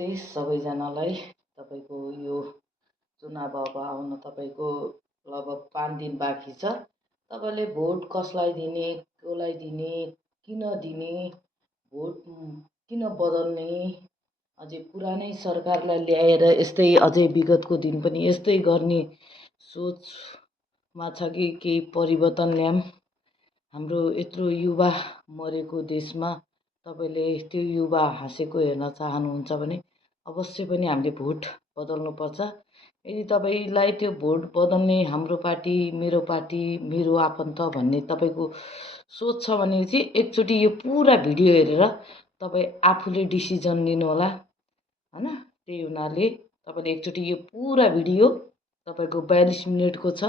नमस्ते सबैजनालाई। तपाईँको यो चुनाव अब आउन तपाईँको लगभग 5 दिन बाँकी छ। तपाईँले भोट कसलाई दिने, कसलाई दिने, किन दिने, भोट किन बदल्ने, अझै पुरानै सरकारलाई ल्याएर यस्तै अझै विगतको दिन पनि यस्तै गर्ने सोचमा छ कि केही परिवर्तन ल्याऊँ। हाम्रो यत्रो युवा मरेको देशमा तपाईँले त्यो युवा हाँसेको हेर्न चाहनुहुन्छ भने अवश्य पनि हामीले भोट बदल्नुपर्छ। यदि तपाईँलाई त्यो भोट बदल्ने हाम्रो पार्टी, मेरो आफन्त भन्ने तपाईँको सोच छ भने चाहिँ एकचोटि यो पुरा भिडियो हेरेर तपाईँ आफूले डिसिजन लिनुहोला हैन। त्यही हुनाले तपाईँले एकचोटि यो पुरा भिडियो तपाईँको 42 मिनटको छ।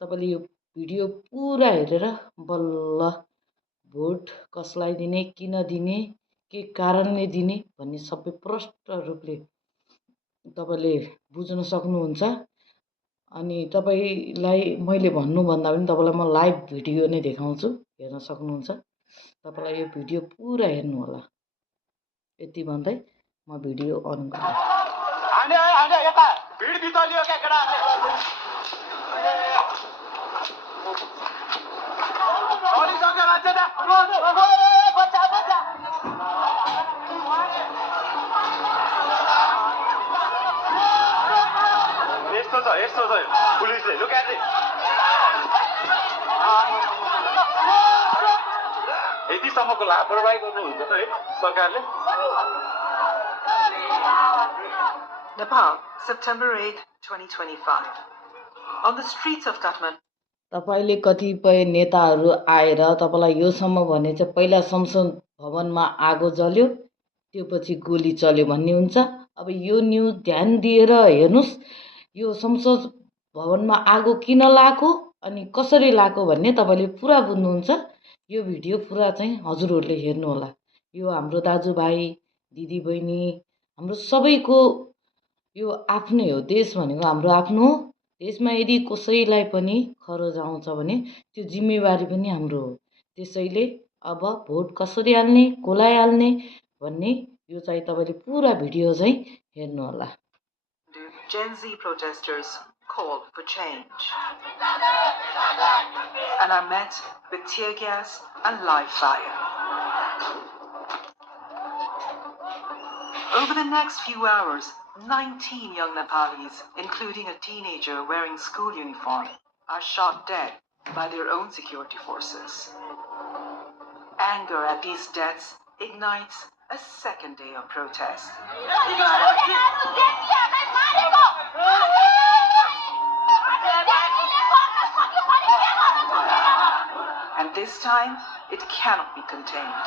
तपाईँले यो भिडियो पुरा हेरेर बल्ल भोट कसलाई दिने, किन दिने, के कारणले दिने भन्ने सबै प्रष्ट रूपले तपाईँले बुझ्न सक्नुहुन्छ। अनि तपाईँलाई मैले भन्नुभन्दा पनि तपाईँलाई म लाइभ भिडियो नै देखाउँछु, हेर्न सक्नुहुन्छ। तपाईँलाई यो भिडियो पुरा हेर्नु होला। यति भन्दै म भिडियो अन गर्छु। यस्तो छ पुलिसले लुक एट यतिसम्मको लापरवाही गर्नुहुन्छ त है सरकारले। Nepal, September 8, 2025. On the streets of Kathmandu. तपाईले कतिपय नेताहरू आएर तपाईँलाई योसम्म भने चाहिँ पहिला संसद भवनमा आगो जल्यो, त्यो पछि गोली चल्यो भन्ने हुन्छ। अब यो न्युज ध्यान दिएर हेर्नुस्, यो संसद भवनमा आगो किन लाग्यो अनि कसरी लाग्यो भन्ने तपाईँले पुरा बुझ्नुहुन्छ। यो भिडियो पुरा चाहिँ हजुरहरूले हेर्नु होला। यो हाम्रो दाजुभाइ दिदीबहिनी हाम्रो सबैको यो आफ्नै हो। देश भनेको हाम्रो आफ्नो हो। देशमा यदि कसैलाई पनि खरोज आउँछ भने त्यो जिम्मेवारी पनि हाम्रो हो। त्यसैले अब भोट कसरी हाल्ने, कसलाई हाल्ने भन्ने यो चाहिँ तपाईँले पुरा भिडियो चाहिँ हेर्नु होला। Gen Z protesters call for change and are met with tear gas and live fire. Over the next few hours, 19 young Nepalis, including a teenager wearing school uniform, are shot dead by their own security forces. Anger at these deaths ignites a second day of protest. And this time, it cannot be contained.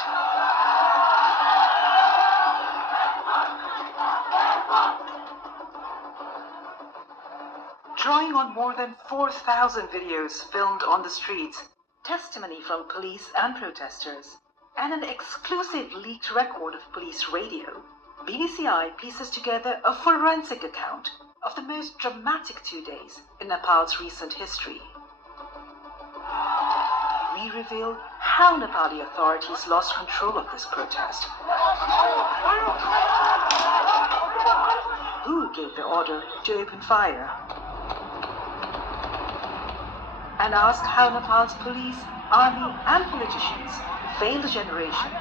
Drawing on more than 4,000 videos filmed on the streets, testimony from police and protesters, and an exclusive leaked record of police radio, BBCI pieces together a forensic account of the most dramatic 2 days in Nepal's recent history. We reveal how Nepali authorities lost control of this protest, who gave the order to open fire, and ask how Nepal's police, army, and politicians failed a generation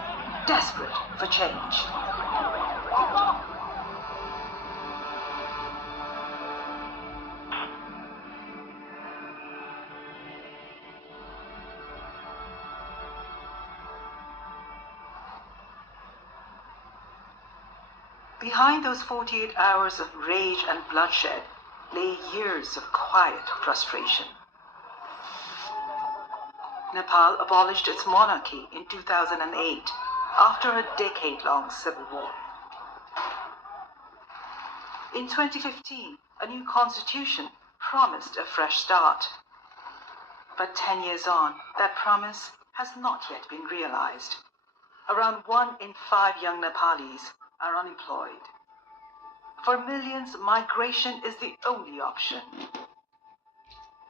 desperate for change. Behind those 48 hours of rage and bloodshed lay years of quiet frustration. Nepal abolished its monarchy in 2008 after a decade-long civil war. In 2015, a new constitution promised a fresh start. But 10 years on, that promise has not yet been realized. Around 1 in 5 young Nepalis are unemployed. For millions, migration is the only option.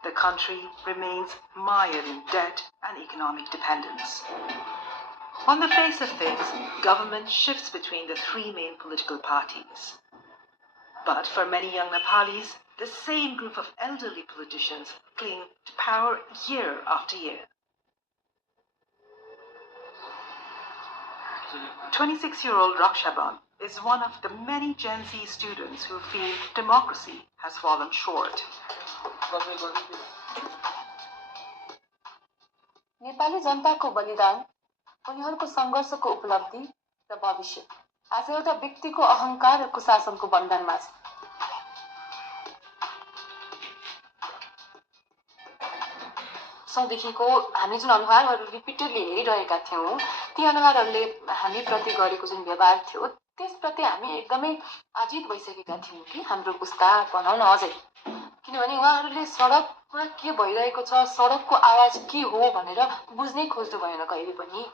The country remains mired in debt and economic dependence. On the face of things, government shifts between the three main political parties. But for many young Nepalis, the same group of elderly politicians cling to power year after year. 26-year-old Rakshaban is one of the many Gen Z students who feel democracy has fallen short. Nepali जनताको बलिदान, उनीहरूको सङ्घर्षको उपलब्धि र भविष्य आज एउटा व्यक्तिको अहंकार र कुशासनको बन्धनमा छ। सौदेखिको हामी जुन अनुहारहरू रिपिटेडली हेरिरहेका थियौँ, ती अनुहारहरूले हामी प्रति गरेको जुन व्यवहार थियो त्यसप्रति हामी एकदमै अजित भइसकेका थियौँ कि हाम्रो पुस्ता भनौँ न अझै, किनभने उहाँहरूले सडकमा के भइरहेको छ, सडकको आवाज के हो भनेर बुझ्नै खोज्नु भएन कहिले पनि।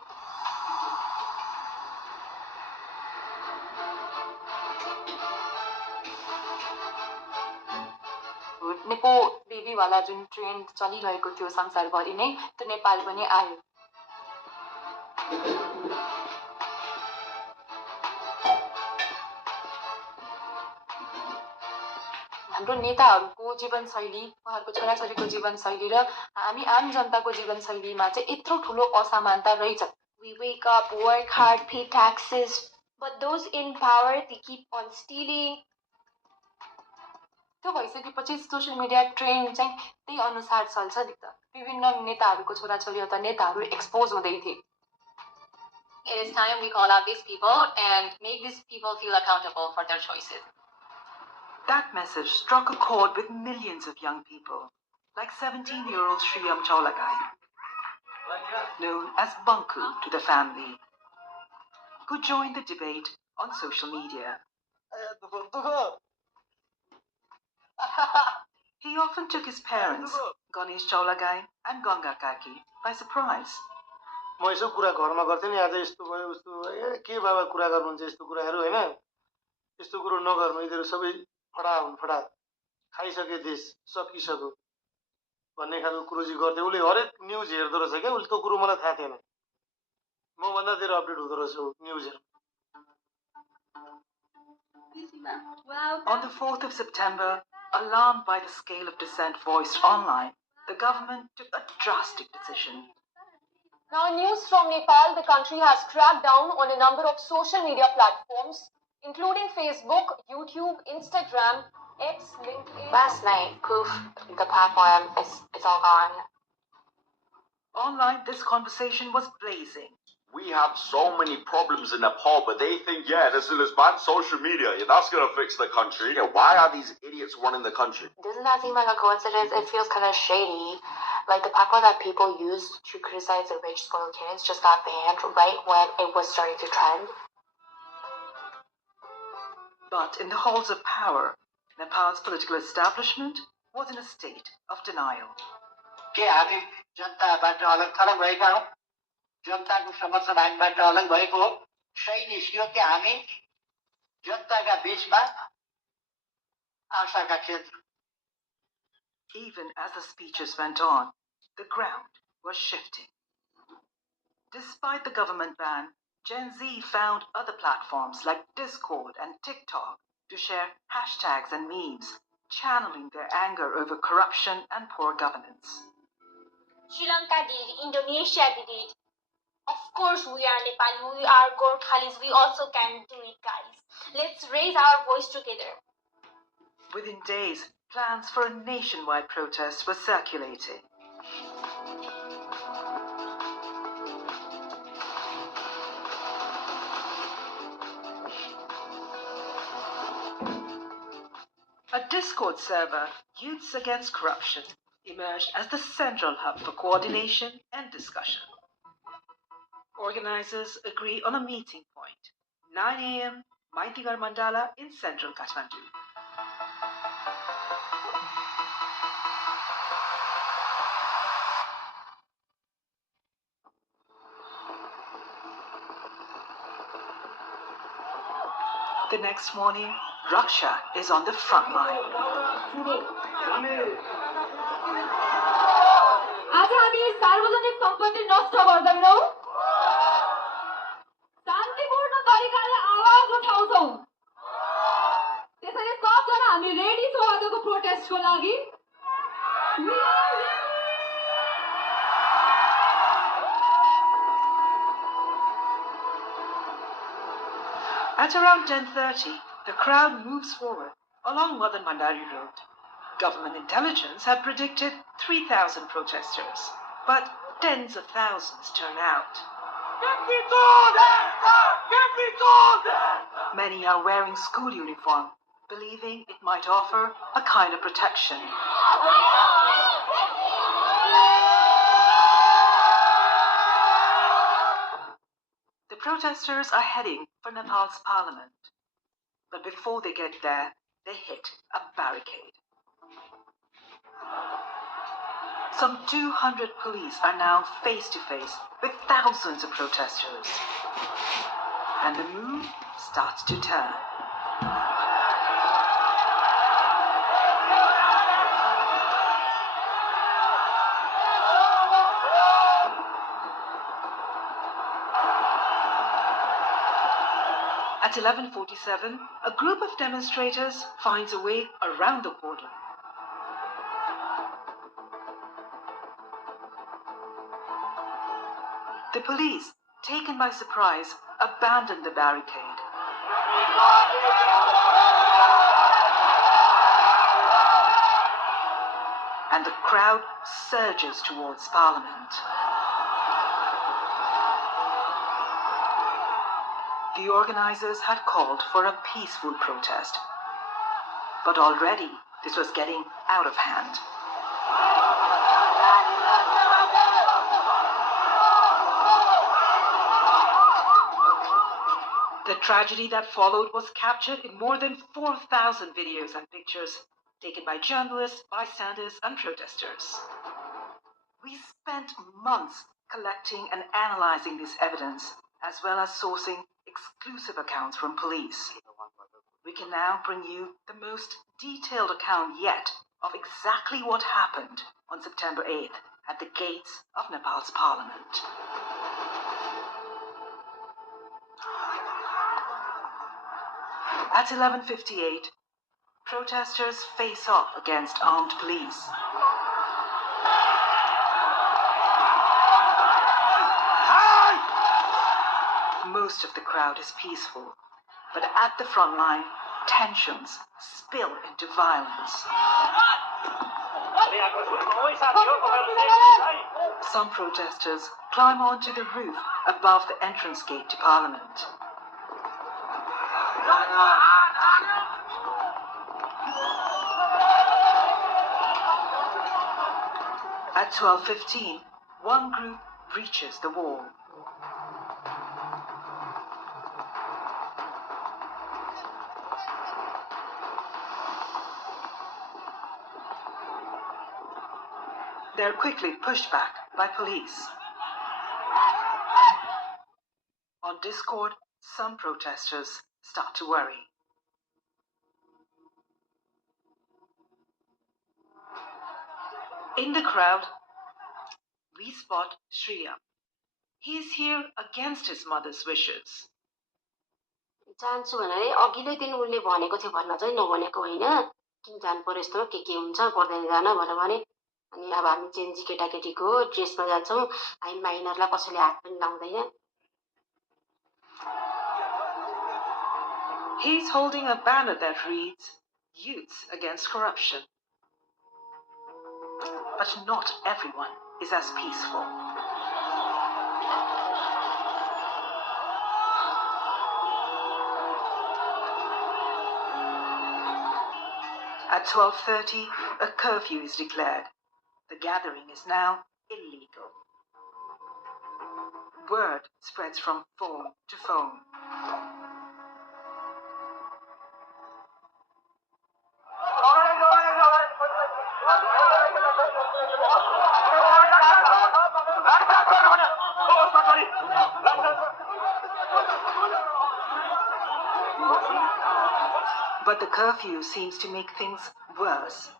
नेपो बेबीवाला जुन ट्रेन्ड चलिरहेको थियो संसारभरि नै, त्यो नेपाल पनि आयो। हाम्रो नेताहरूको जीवनशैली, उहाँहरूको छोराछोरीको जीवनशैली र हामी आम जनताको जीवनशैलीमा चाहिँ यत्रो ठुलो असमानता रहेछ। We wake up, work hard, pay taxes, but those in power, they keep on stealing. त्यो भइसकेपछि सोसियल मिडिया ट्रेन्ड चाहिँ त्यही अनुसार चल्छ नि त। विभिन्न नेताहरूको छोराछोरी अथवा नेताहरू एक्सपोज हुँदै थिए। It is time we call out these people and make these people feel accountable for their choices. That message struck a chord with millions of young people, like 17-year-old Shriyam Chaulagai, known as Bunku to the family, who joined the debate on social media. He often took his parents, Ganesh Chaulagai and Ganga Kaki, by surprise. म यसो कुरा घरमा गर्थेँ नि, आज यस्तो भयो उस्तो भयो, के बाबा कुरा गर्नुहुन्छ यस्तो कुराहरू हैन, यस्तो कुरो नगर्नु, यिनीहरू सबै फडा हुन्, फडा खाइसके देश सकिसक्यो भन्ने खालको कुरो चाहिँ गर्थे। उसले हरेक न्युज हेर्दो रहेछ क्या, उसले त्यो कुरो मलाई थाहा थिएन, मभन्दा धेरै अपडेट हुँदो रहेछ न्युजहरू। On the 4th of September, alarmed by the scale of dissent voiced online, the government took a drastic decision. Now, news from Nepal, the country has cracked down on a number of social media platforms, including Facebook, YouTube, Instagram, X, LinkedIn. Last night, poof, the platform is all gone. Online, this conversation was blazing. We have so many problems in Nepal, but they think, yeah, this is ban social media. Yeah, that's going to fix the country. Yeah, why are these idiots running the country? Doesn't that seem like a coincidence? It feels kind of shady. Like the platform that people use to criticize the rich spoiled kids just got banned right when it was starting to trend. But in the halls of power, Nepal's political establishment was in a state of denial. के हामी जनताबाट अलग थलग भएका हौं, जनताको समर्थन हामीबाट अलग भएको हो, सही निस्कियो कि हामी जनताका बीचमा आशाका क्षेत्र। Even as the speeches went on, the ground was shifting. Despite the government ban, Gen Z found other platforms like Discord and TikTok to share hashtags and memes, channeling their anger over corruption and poor governance. Sri Lanka did it, Indonesia did it. Of course, we are Nepali, we are Gorkhalis, we also can do it, guys. Let's raise our voice together. Within days, plans for a nationwide protest were circulating. A Discord server, Youths Against Corruption, emerged as the central hub for coordination and discussion. Organizers agree on a meeting point, 9 a.m., Maitigar Mandala in central Kathmandu. The next morning, Raksha is on the front line. आज हामी सार्वजनिक सम्पत्ति नष्ट गर्दैनौं, प्रोटेस्टको लागि At around 10:30, the crowd moves forward along Madan Bhandari Road. Government intelligence had predicted 3,000 protesters, but tens of thousands turn out. Many are wearing school uniform, believing it might offer a kind of protection. The protesters are heading for Nepal's parliament. But before they get there, they hit a barricade. Some 200 police are now face to face with thousands of protesters. And the mood starts to turn. At 11:47, a group of demonstrators finds a way around the cordon. The police, taken by surprise, abandon the barricade. And the crowd surges towards Parliament. The organizers had called for a peaceful protest, but already this was getting out of hand. The tragedy that followed was captured in more than 4,000 videos and pictures taken by journalists, bystanders, and protesters. We spent months collecting and analyzing this evidence, as well as sourcing exclusive accounts from police. We can now bring you the most detailed account yet of exactly what happened on September 8th at the gates of Nepal's parliament. At 11:58, protesters face off against armed police. Most of the crowd is peaceful, but at the front line, tensions spill into violence. Some protesters climb onto the roof above the entrance gate to Parliament. At 12:15, one group reaches the wall. They're quickly pushed back by police. On Discord, some protesters start to worry. In the crowd, we spot Shriyam. He is here against his mother's wishes. जान्छु भने अघिल्लै दिन उनले भनेको थियो भन्न चाहिँ नभनेको होइन किन जानु पर्यो यस्तो के हुन्छ पर्दैन जान भनेर भने अनि अब हामी चेन्जी केटाकेटीको ड्रेसमा जान्छौँ हामी माइनरलाई कसैले हात पनि लाउँदैन. He's holding a banner that reads, "Youths Against Corruption." But not everyone is as peaceful. At 12:30, a curfew is declared. The gathering is now illegal. Word spreads from phone to phone. But the curfew seems to make things worse.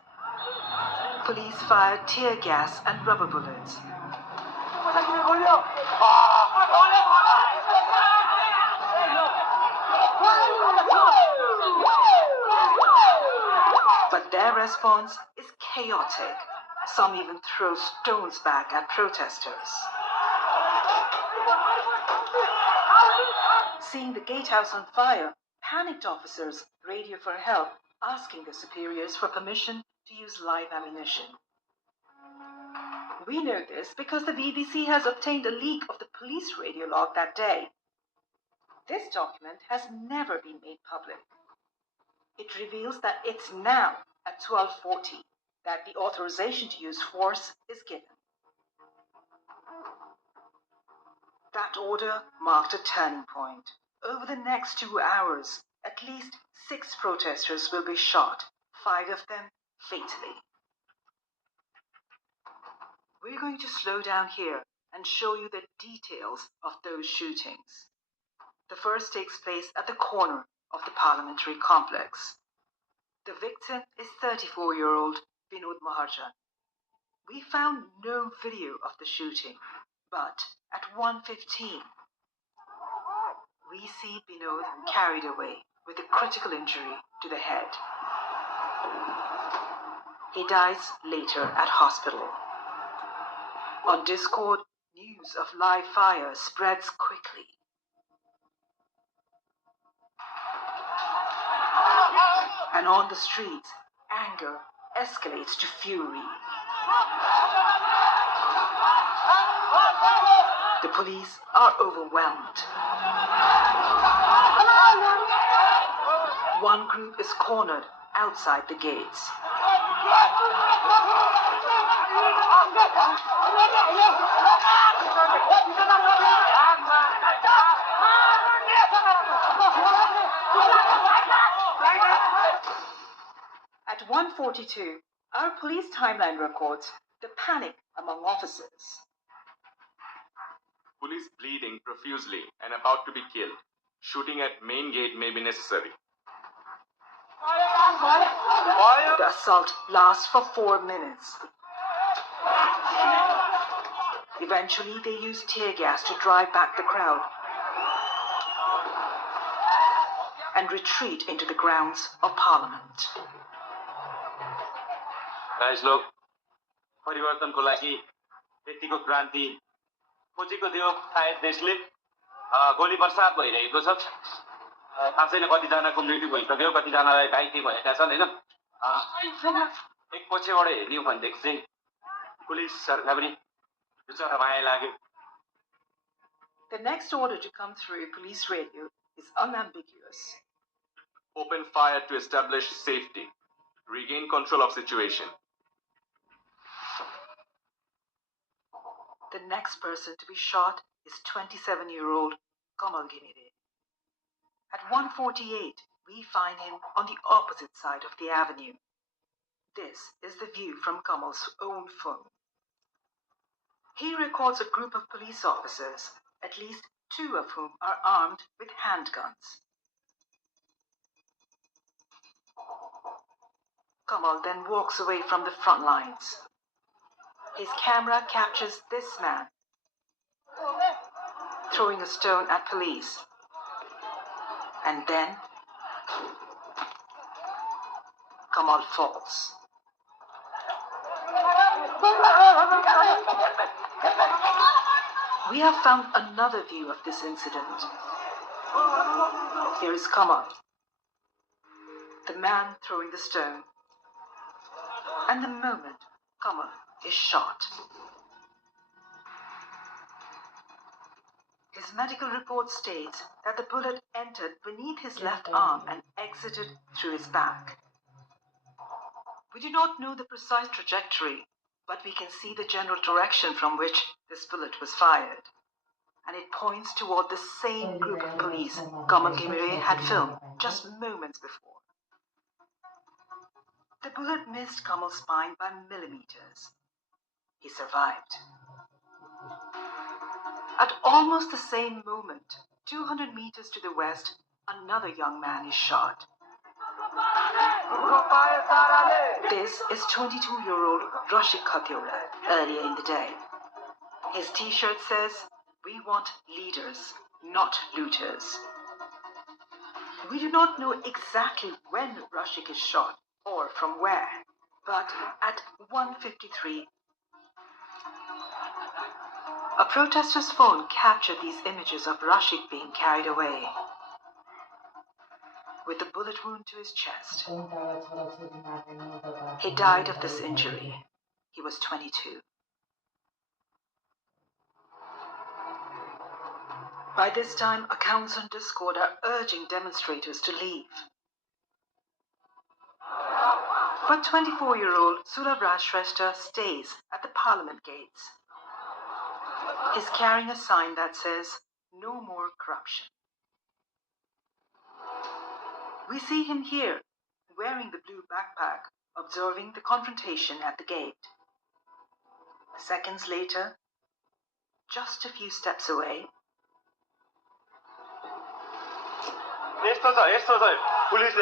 Police fired tear gas and rubber bullets. But their their response is chaotic. Some even throw stones back at protesters. Seeing the gatehouse on fire, panicked officers radio for help, asking their superiors for permission to use live ammunition. We know this because the BBC has obtained a leak of the police radio log that day. This document has never been made public. It reveals that it's now at 12:40 that the authorization to use force is given. That order marked a turning point. Over the next 2 hours, at least 6 protesters will be shot, 5 of them fatally. We're going to slow down here and show you the details of those shootings. The first takes place at the corner of the parliamentary complex. The victim is 34-year-old Vinod Maharjan. We found no video of the shooting, but at 1:15, we see Vinod carried away with a critical injury to the head. He dies later at hospital. On Discord, news of live fire spreads quickly. And on the streets, anger escalates to fury. The police are overwhelmed. One group is cornered outside the gates. At 1:42, our police timeline records the panic among officers. Police bleeding profusely and about to be killed. Shooting at main gate may be necessary. The assault lasts for 4 minutes. Eventually, they use tear gas to drive back the crowd and retreat into the grounds of Parliament. Guys, लोग परिवर्तनको लागि यतिको क्रान्ति खोजेको थियो सायद देशले गोली बर्सात भइरहेको छ थाहा छैन कतिजनाको मृत्यु भइसक्यो कतिजनालाई घाइते भएका छन् हैन एक पछिबाट हेर्यौं भनेदेखि चाहिँ पुलिसहरुलाई पनि बिचरा माया लाग्यो. The next order to come through police radio is unambiguous. Open fire to establish safety. Regain control of situation. The next person to be shot is 27-year-old Kamal Ghinire. At 1:48, we find him on the opposite side of the avenue. This is the view from Kamal's own phone. He records a group of police officers, at least 2 of whom are armed with handguns. Kamal then walks away from the front lines. His camera captures this man throwing a stone at police. And then Kamal falls. We have found another view of this incident. Here is Kamal, the man throwing the stone, and the moment Kamal is shot. His medical report states that the bullet entered beneath his left arm and exited through his back. We do not know the precise trajectory, but we can see the general direction from which this bullet was fired. And it points toward the same group of police Kamal Ghinire had filmed just moments before. The bullet missed Kamal's spine by millimeters. He survived. At almost the same moment, 200 meters to the west, another young man is shot. This is 22-year-old Rashik Khatiola earlier in the day. His t-shirt says, "We want leaders, not looters." We do not know exactly when Rashik is shot, or from where. But at 1:53, a protester's phone captured these images of Rashid being carried away with a bullet wound to his chest. He died of this injury. He was 22. By this time, accounts on Discord are urging demonstrators to leave. But 24-year-old Sulabh Shrestha stays at the parliament gates. He's carrying a sign that says, "No more corruption." We see him here, wearing the blue backpack, observing the confrontation at the gate. Seconds later, just a few steps away,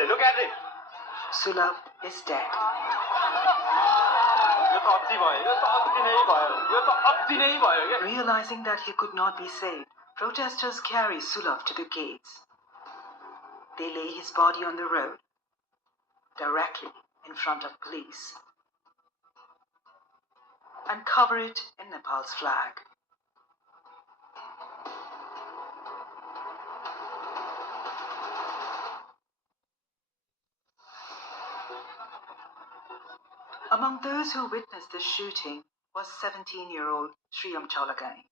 Look at it. Sulabh is dead. Realizing that he could not be saved, protesters carry Sulabh to the gates. They lay his body on the road, directly in front of police, and cover it in Nepal's flag. Among those who witnessed the shooting was 17-year-old Shriyam Chaulagani,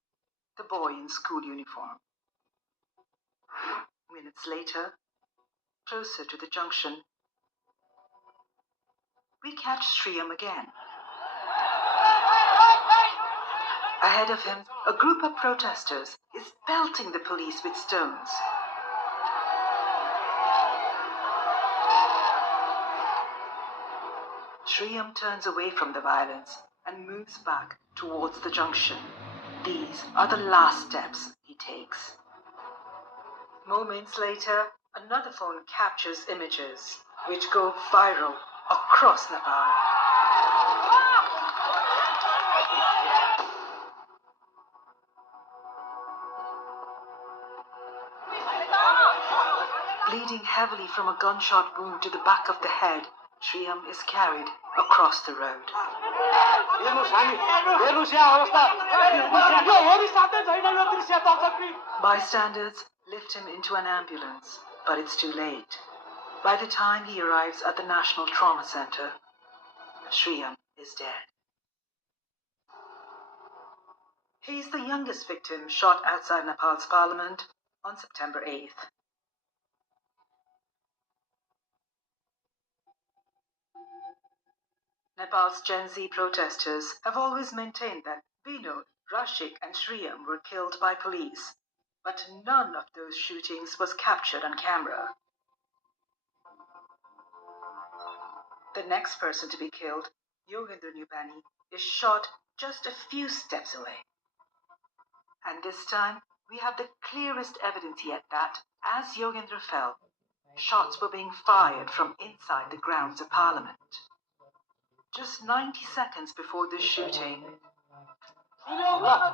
the boy in school uniform. Minutes later, closer to the junction, we catch Shriyam again. Ahead of him, a group of protesters is pelting the police with stones. Shriyam turns away from the violence and moves back towards the junction. These are the last steps he takes. Moments later, another phone captures images which go viral across Nepal. Bleeding heavily from a gunshot wound to the back of the head, Shriyam is carried across the road. Bystanders lift him into an ambulance, but it's too late. By the time he arrives at the National Trauma Center, Shriyam is dead. He's the youngest victim shot outside Nepal's parliament on September 8th. Nepal's Gen Z protesters have always maintained that Vinod, Rashik and Shriyam were killed by police, but none of those shootings was captured on camera. The next person to be killed, Yogendra Nupani, is shot just a few steps away. And this time, we have the clearest evidence yet that, as Yogendra fell, shots were being fired from inside the grounds of Parliament. Just 90 seconds before this shooting, vlogger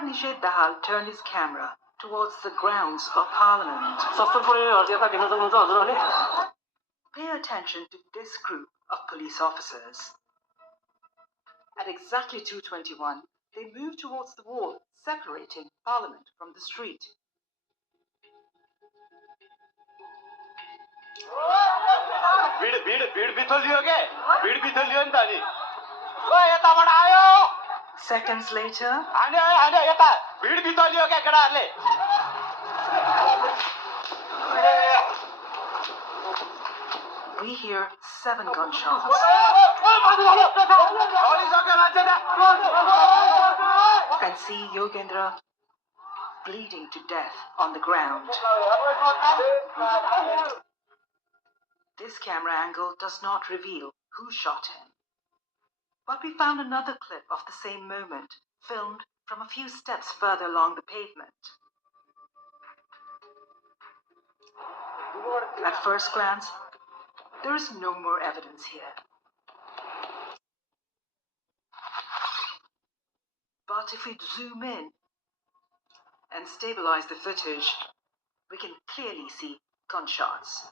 Nishad Dahal turned his camera towards the grounds of Parliament. Pay attention to this group of police officers. At exactly 2:21, they move towards the wall separating Parliament from the street. Seconds later, we hear 7 gunshots. And see Yogendra bleeding to death on the ground. This camera angle does not reveal who shot him. But we found another clip of the same moment, filmed from a few steps further along the pavement. At first glance, there is no more evidence here. But if we zoom in and stabilize the footage, we can clearly see gunshots.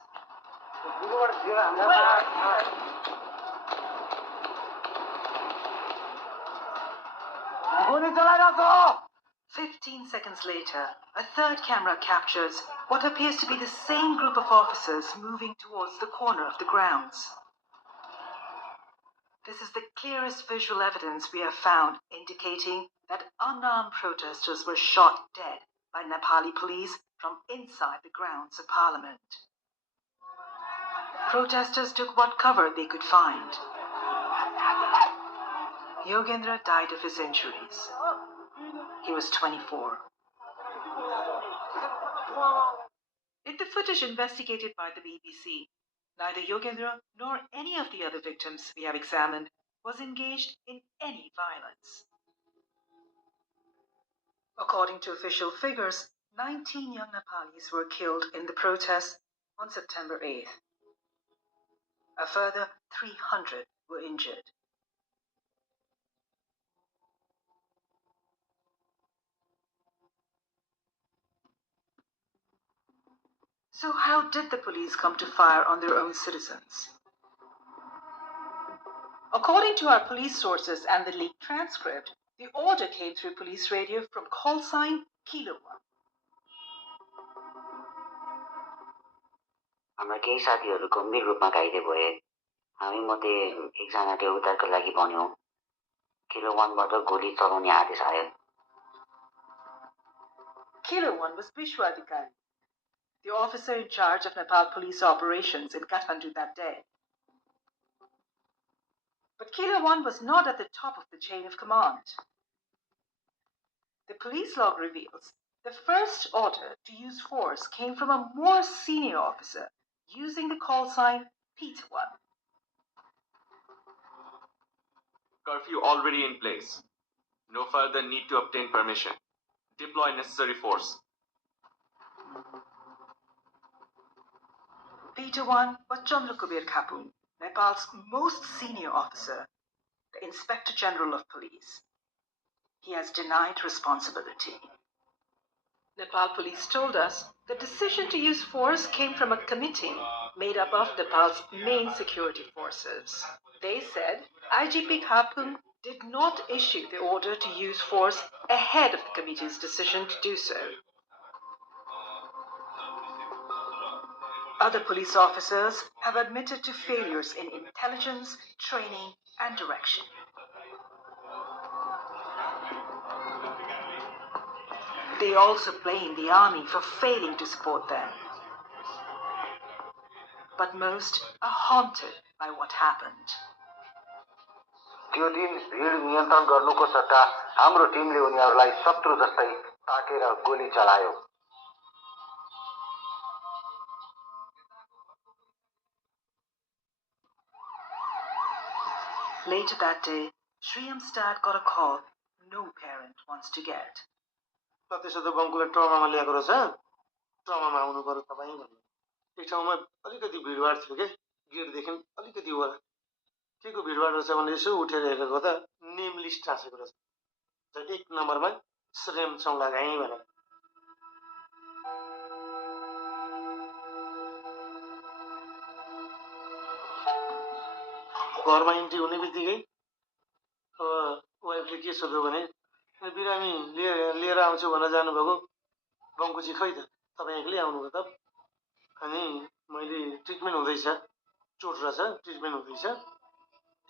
गोली चलाइरहेको छ 15 seconds later, a third camera captures what appears to be the same group of officers moving towards the corner of the grounds. This is the clearest visual evidence we have found indicating that unarmed protesters were shot dead by Nepali police from inside the grounds of Parliament. Protesters took what cover they could find. Yogendra died of his injuries. He was 24. In the footage investigated by the BBC, neither Yogendra nor any of the other victims we have examined was engaged in any violence. According to official figures, 19 young Nepalis were killed in the protests on September 8th. A further 300 were injured. So how did the police come to fire on their own citizens? According to our police sources and the leaked transcript, the order came through police radio from call sign Kilo 1. हाम्रा केही साथीहरू गम्भीर रूपमा घाइते भए हामी मध्ये एकजनाले उद्धारका लागि भन्यो किलो 1 बाट गोली चलाउने आदेश आयो Kilo 1 was Vishwa Adhikari, the officer in charge of Nepal police operations in Kathmandu that day. But Kilo 1 was not at the top of the chain of command. The police log reveals the first order to use force came from a more senior officer using the call sign Peter 1. Curfew already in place. No further need to obtain permission. Deploy necessary force. Peter 1 was Chandrakubir Khapun, Nepal's most senior officer, the Inspector General of Police. He has denied responsibility. Nepal police told us the decision to use force came from a committee made up of Nepal's main security forces. They said IGP Khapun did not issue the order to use force ahead of the committee's decision to do so. Other police officers have admitted to failures in intelligence, training, and direction. They also blame the army for failing to support them. But most are haunted by what happened. त्यो दिन भिड नियन्त्रण गर्नुको सट्टा हाम्रो टिमले उनीहरूलाई शत्रु जस्तै ताकेर गोली चलायो Later that day, Shriyam's dad got a call no parent wants to get. त्यसो त बङ्कुलाई ट्रमामा ल्याएको रहेछ ट्रमामा आउनु पर्यो तपाईँ भन्नु एक ठाउँमा अलिकति भिडभाड थियो के गेटदेखि अलिकति वर के को भिडभाड रहेछ भने यसो उठेर हेरेको त नेम लिस्ट टाँसेको रहेछ एक नम्बरमा श्रेम चौलागाई भनेर घरमा इन्ट्री हुने बित्तिकै वाइफले के सोध्यो भने बिरामी लिएर आउँछु भनेर जानुभएको बङ्कुजी खै त तपाईँ एक्लै आउनुभयो त अनि मैले ट्रिटमेन्ट हुँदैछ चोट रहेछ ट्रिटमेन्ट हुँदैछ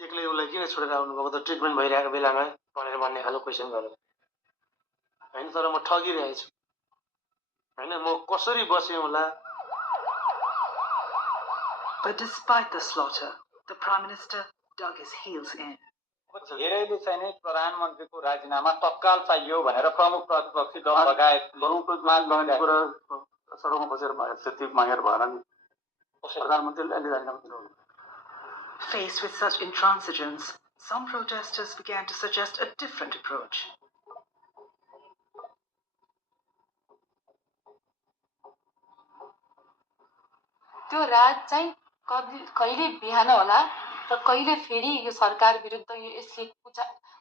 एक्लै उसलाई किन छोडेर आउनुभएको त ट्रिटमेन्ट भइरहेको बेलामा भनेर भन्ने खालको क्वेसन गर्यो होइन तर म ठगिरहेछु होइन म कसरी बसेँ होला. But despite the slaughter, the Prime Minister dug his heels in. धेरैले चाहिँ नि प्रधानमन्त्रीको राजीनामा तत्काल चाहियो भनेर प्रमुख प्रतिपक्षी दल लगायत कुरा सडकमा बसेर त्यति मागेर भएर नि प्रधानमन्त्रीले अलि राजीनामा दिनु. Faced with such intransigence, some protesters began to suggest a different approach. त्यो रात चाहिँ कहिले बिहान होला र कहिले फेरि यो सरकार विरुद्ध यो यसले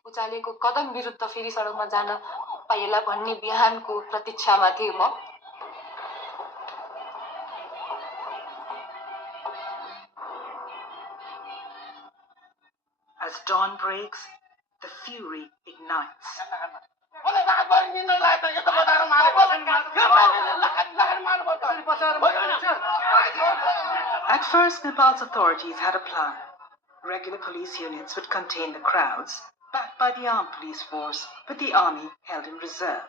उचालेको कदम विरुद्ध फेरि सडकमा जान पाइएला भन्ने बिहानको प्रतीक्षामा थिए म. As dawn breaks, the fury ignites. At first, Nepal's authorities had a plan. Regular police units would contain the crowds, backed by the armed police force, with the army held in reserve.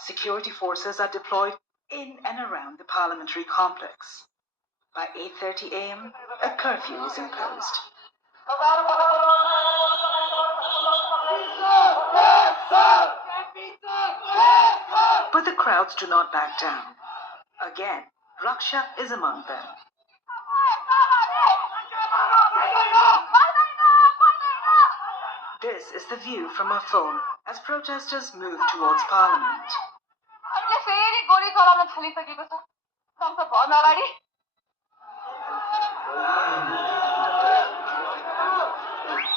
Security forces are deployed in and around the parliamentary complex. By 8:30 a.m., a curfew is imposed. But the crowds do not back down. Again, Raksha is among them. This is the view from her phone as protesters move towards Parliament.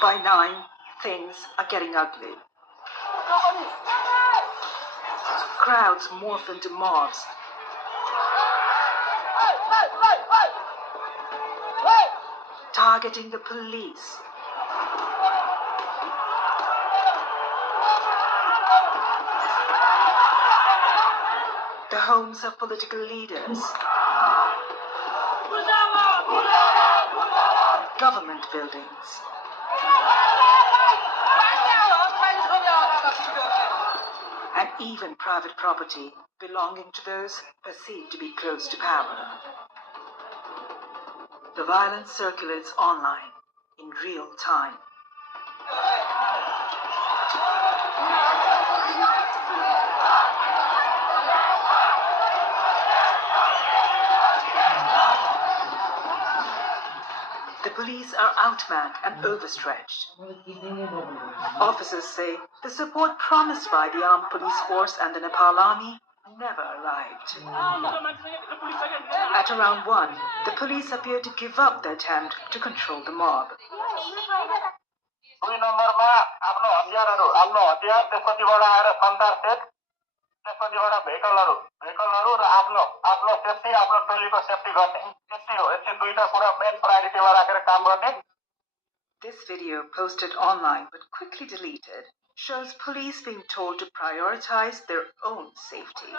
By 9, things are getting ugly. Crowds morph into mobs. Targeting the police. The homes of political leaders. Government buildings. And even private property belonging to those perceived to be close to power. The violence circulates online in real time. The police are outmanned and overstretched. Officers say the support promised by the armed police force and the Nepal army never arrived. At around 1, the police appear to give up the attempt to control the mob. This video, posted online but quickly deleted, shows police being told to prioritize their own safety.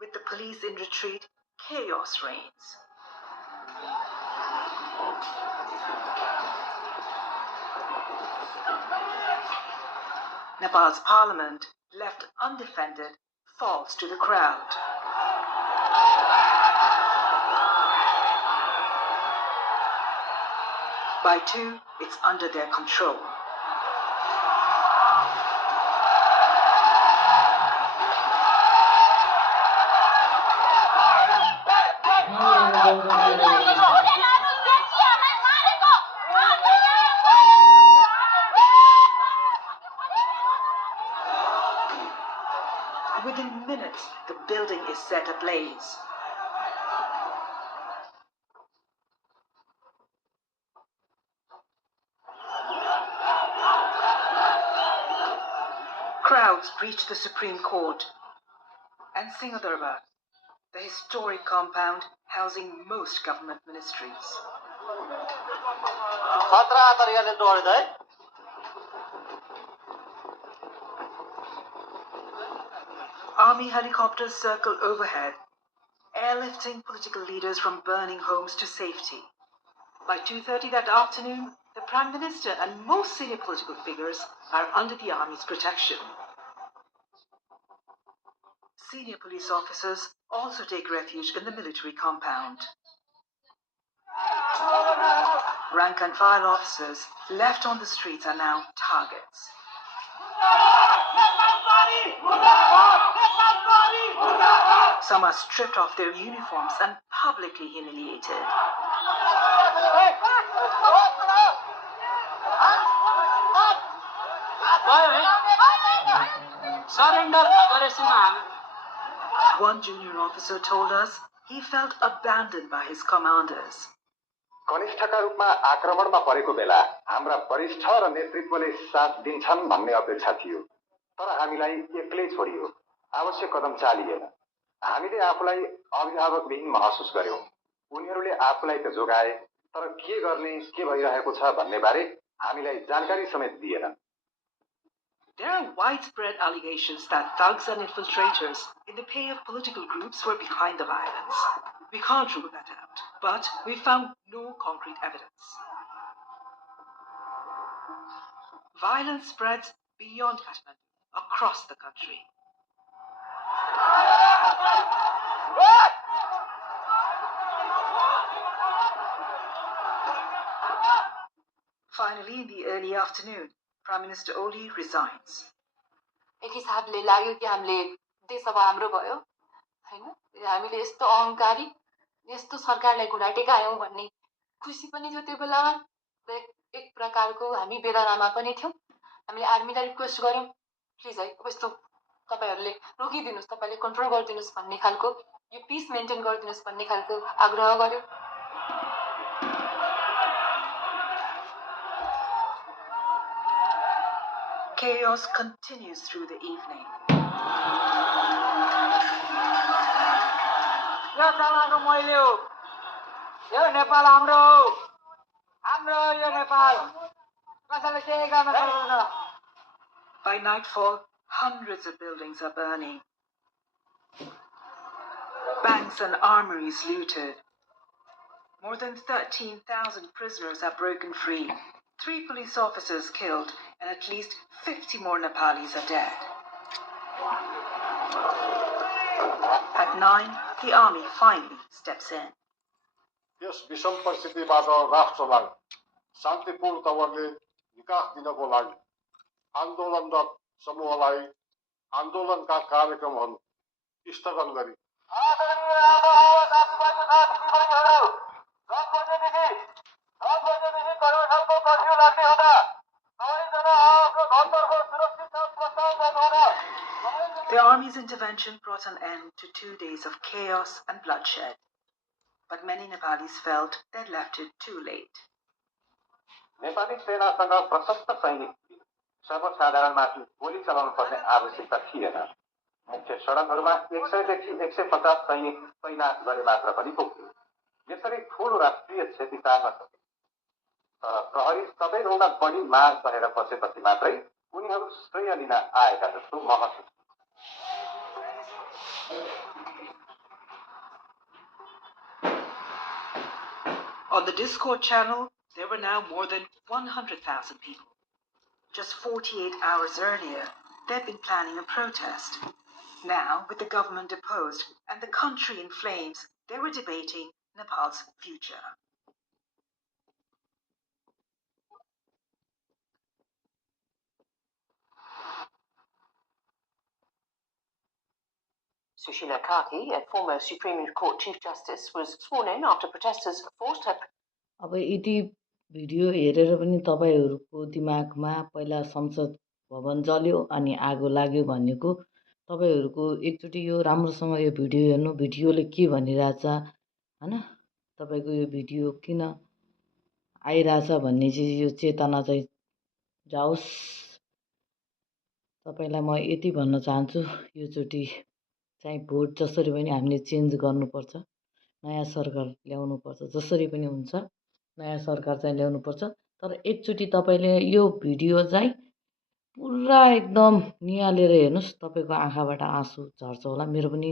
With the police in retreat, chaos reigns. Nepal's parliament, left undefended, falls to the crowd. By 2, it's under their control. Within minutes, the building is set ablaze. Crowds reach the Supreme Court and Singadarbar, the historic compound housing most government ministries. Army helicopters circle overhead, airlifting political leaders from burning homes to safety. By 2:30 that afternoon, the Prime Minister and most senior political figures are under the Army's protection. Senior police officers also take refuge in the military compound. Rank-and-file officers left on the streets are now targets. Some are stripped of their uniforms and publicly humiliated. One junior officer told us he felt abandoned by his commanders. कनिष्ठका रूपमा आक्रमणमा परेको बेला हाम्रा वरिष्ठ र नेतृत्वले साथ दिन्छन् भन्ने अपेक्षा थियो, तर हामीलाई एक्लै छोडियो। आवश्यक कदम चालिएन। हामीले आफूलाई अभिभावकविहीन महसुस गर्यौं। उनीहरूले आफूलाई त जोगाए, तर के गर्ने, के भइरहेको छ भन्ने बारे हामीलाई जानकारी समेत दिएनन्। There are widespread allegations that thugs and infiltrators in the pay of political groups were behind the violence. We can't rule that out, but we found no concrete evidence. Violence spreads beyond Kathmandu, across the country. Finally, in the early afternoon, Prime Minister Oli resigns. एक हिसाबले लाग्यो कि हामीले देश अब हाम्रो भयो हैन, हामीले यस्तो अहंकारी यस्तो सरकारलाई घुँडा टेकायौं भन्ने खुसी पनि थियो त्यो बेलामा। एक प्रकारको हामी वेदनामा पनि थियौं। हामीले आर्मीलाई रिक्वेस्ट गर्यौं, प्लिज है अब यस्तो तपाईहरुले रोकिदिनुस्, तपाईले कन्ट्रोल गरिदिनुस् भन्ने खालको, यो पीस मेन्टेन गरिदिनुस् भन्ने खालको आग्रह गर्यौं। Chaos continues through the evening. यो जग्गाको मैले हो, यो नेपाल हाम्रो हो, हाम्रो यो नेपाल, कसैले केही गर्न सक्दैन। By nightfall, hundreds of buildings are burning. Banks and armories looted. More than 13,000 prisoners are broken free. 3 police officers killed, and at least 50 more Nepalis are dead. At 9, the army finally steps in. Yes विषम परिस्थितिबाट राष्ट्रलाई शान्तिपूर्ण तवरले विकास दिनको लागि आन्दोलनरत समूहलाई आन्दोलनका कार्यक्रमहरू स्थगन गरी The army's intervention brought an end to 2 days of chaos and bloodshed. But many Nepalis felt they'd left it too late. Nepali सेनासँग प्रशस्त सैनिक थिए। सर्वसाधारणमाथि गोली चलाउनु पर्ने आवश्यकता थिएन। मुख्य सडकहरूमा 100 देखि 150 सैनिक तैनात गरे मात्र पनि पुग्थ्यो। यसरी ठूलो राष्ट्रिय क्षति टार्न सके। तर प्रहरी सबैभन्दा बढी मार सहेर बसेपछि मात्रै उनीहरू श्रेय लिन आएका जस्तो महसुस। On the Discord channel, there were now more than 100,000 people. Just 48 hours earlier, they'd been planning a protest. Now, with the government deposed and the country in flames, they were debating Nepal's future. Sushila Karki, a former Supreme Court Chief Justice, was sworn in after protesters forced her. अब यदि video हेरेर पनि तपाईहरूको दिमागमा पहिला संसद भवन जल्यो अनि आगो लाग्यो भनेको तपाईहरूको एकचोटि यो राम्रोसँग यो भिडियो हेर्नु, भिडियोले के भनिरहेछ हैन, तपाईको यो भिडियो किन आइरहेछ भन्ने चाहिँ यो चेतना चाहिँ जाओस्। तपाईलाई म यति भन्न चाहन्छु, योचोटि चाहिँ भोट जसरी पनि हामीले चेन्ज गर्नुपर्छ, नयाँ सरकार ल्याउनुपर्छ, जसरी पनि हुन्छ नयाँ सरकार चाहिँ ल्याउनुपर्छ। तर एकचोटि तपाईले यो भिडियो चाहिँ पुरा एकदम निहालेर हेर्नुस्, तपाईको आँखाबाट आँसु झर्छ होला। मेरो पनि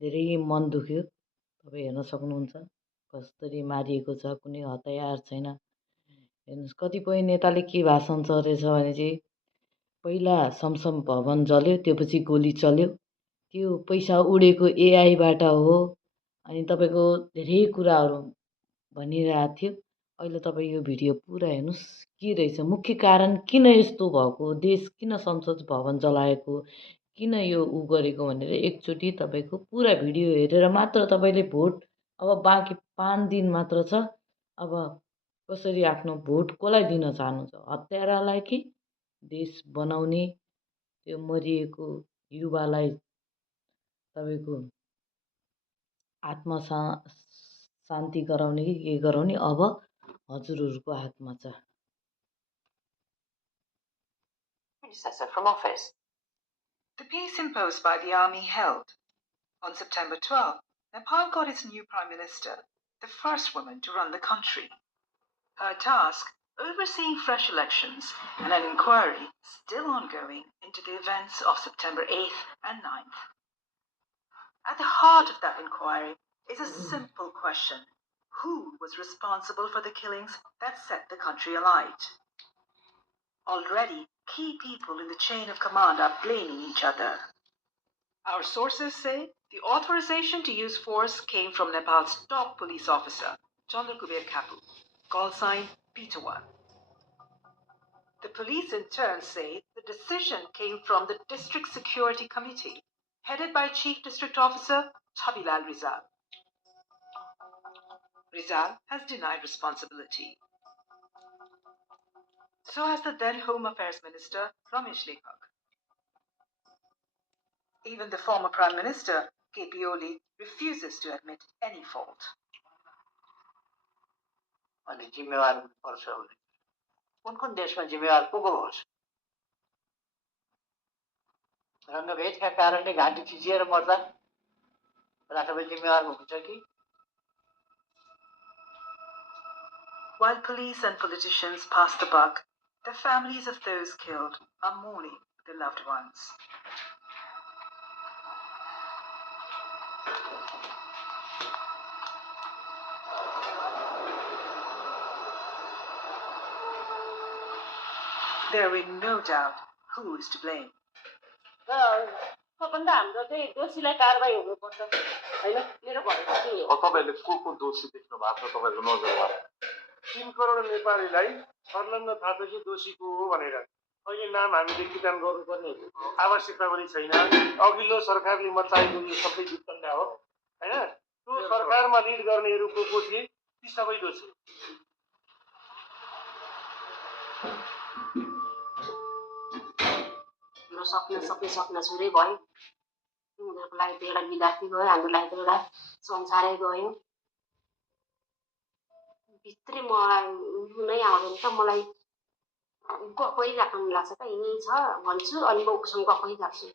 धेरै मन दुख्यो। तपाई हेर्न सक्नुहुन्छ कसरी मारिएको छ, कुनै हतियार छैन। हेर्नुस् कतिपय नेताले के भाषण चलेछ भने चाहिँ पहिला संसद भवन जल्यो, त्यसपछि गोली चल्यो, त्यो पैसा उडेको एआईबाट हो, अनि तपाईको धेरै कुराहरू भनिरहेको थियो। अहिले तपाईँ यो भिडियो पुरा हेर्नुस्, के रहेछ मुख्य कारण, किन यस्तो भएको, देश किन संसद भवन जलाएको, किन यो गरेको भनेर एकचोटि तपाईको पुरा भिडियो हेरेर मात्र तपाईले भोट, अब बाँकी 5 दिन मात्र छ, अब कसरी आफ्नो भोट कसलाई दिन चाहनुहुन्छ, हत्यारालाई कि देश बनाउने त्यो मरिएको युवालाई तपाईको शान्ति गराउने कि के गराउने अब हजुरहरूको हातमा छ। Predecessor from office. The peace imposed by the army held. On September 12, Nepal got its new prime minister, the first woman to run the country. Her task, overseeing fresh elections and an inquiry still ongoing into the events of September 8th and 9th. At the heart of that inquiry is a simple question. Who was responsible for the killings that set the country alight? Already, key people in the chain of command are blaming each other. Our sources say the authorization to use force came from Nepal's top police officer, Chandrakubir Kapu, call sign Peter One. The police in turn say the decision came from the District Security Committee, headed by Chief District Officer Chabilal Rizal. Rizal has denied responsibility. So has the then Home Affairs Minister, Ramesh Lepak. Even the former Prime Minister, KP Oli, refuses to admit any fault. अनि जिम्मेवार पर्छ भने कुन देशमा जिम्मेवार को हुन्छ रङ्गभेदका कारणले घाँटी चिचिएर मर्दा राष्ट्रपति जिम्मेवार हुन्छ कि While police and politicians pass the buck, the families of those killed are mourning their loved ones. There is no doubt who is to blame. सबभन्दा हाम्रो चाहिँ दोषीलाई कारबाही हुनुपर्छ हैन मेरो भनाइ चाहिँ यो हो। तपाईहरुले को दोषी देख्नु भएको छ तपाईहरुको नजरमा 3 करोड नेपालीलाई सर्लङ्ग थाहा छ कि दोषी को हो भनेर अहिले नाम हामीले किटान गर्नुपर्ने आवश्यकता पनि छैन। अघिल्लो सरकारले मचाएको यो सबै वितण्डा हो हैन। त्यो सरकारमा लिड गर्नेहरू को थिए ती सबै दोषी। सपना सुरै भयो उनीहरूको लागि त एउटा विद्यार्थी गयो हाम्रो लागि त एउटा संसारै गयो भित्रै नै आउँदैन त मलाई गफै राख्नु लाग्छ त यही छ भन्छु अनि म उसँग गफै राख्छु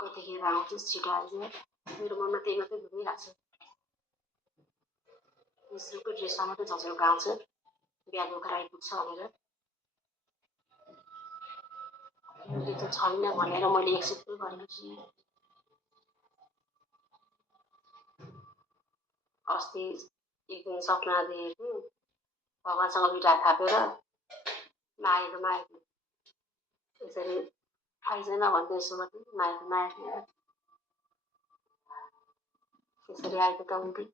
कतिखेर आउँछु छिटो आइज मेरो मनमा त्यही मात्रै घुमिरहेको छ यसको ड्रेसमा मात्रै झझल्का आउँछ बिहा बोकेर आइपुग्छ भनेर यो त छैन भनेर मैले एक्सेप्ट गरेको छु अस्ति एक दिन सपना देखेको भगवान्सँग बिटा थापेर मागेको यसरी आइजन भन्दै यसो गर्दै मागेको त्यसरी आएको त हुन्थ्यो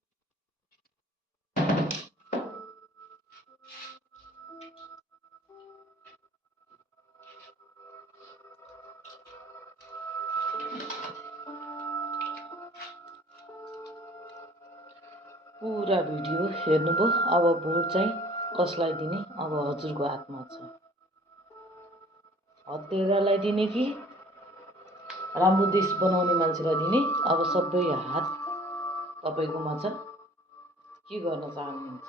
पुरा भिडियो हेर्नुभयो। अब भोट चाहिँ कसलाई दिने अब हजुरको हातमा छ। हत्तेरालाई दिने कि राम्रो देश बनाउने मान्छेलाई दिने अब सबै हात तपाईकोमा छ। के गर्न चाहनुहुन्छ?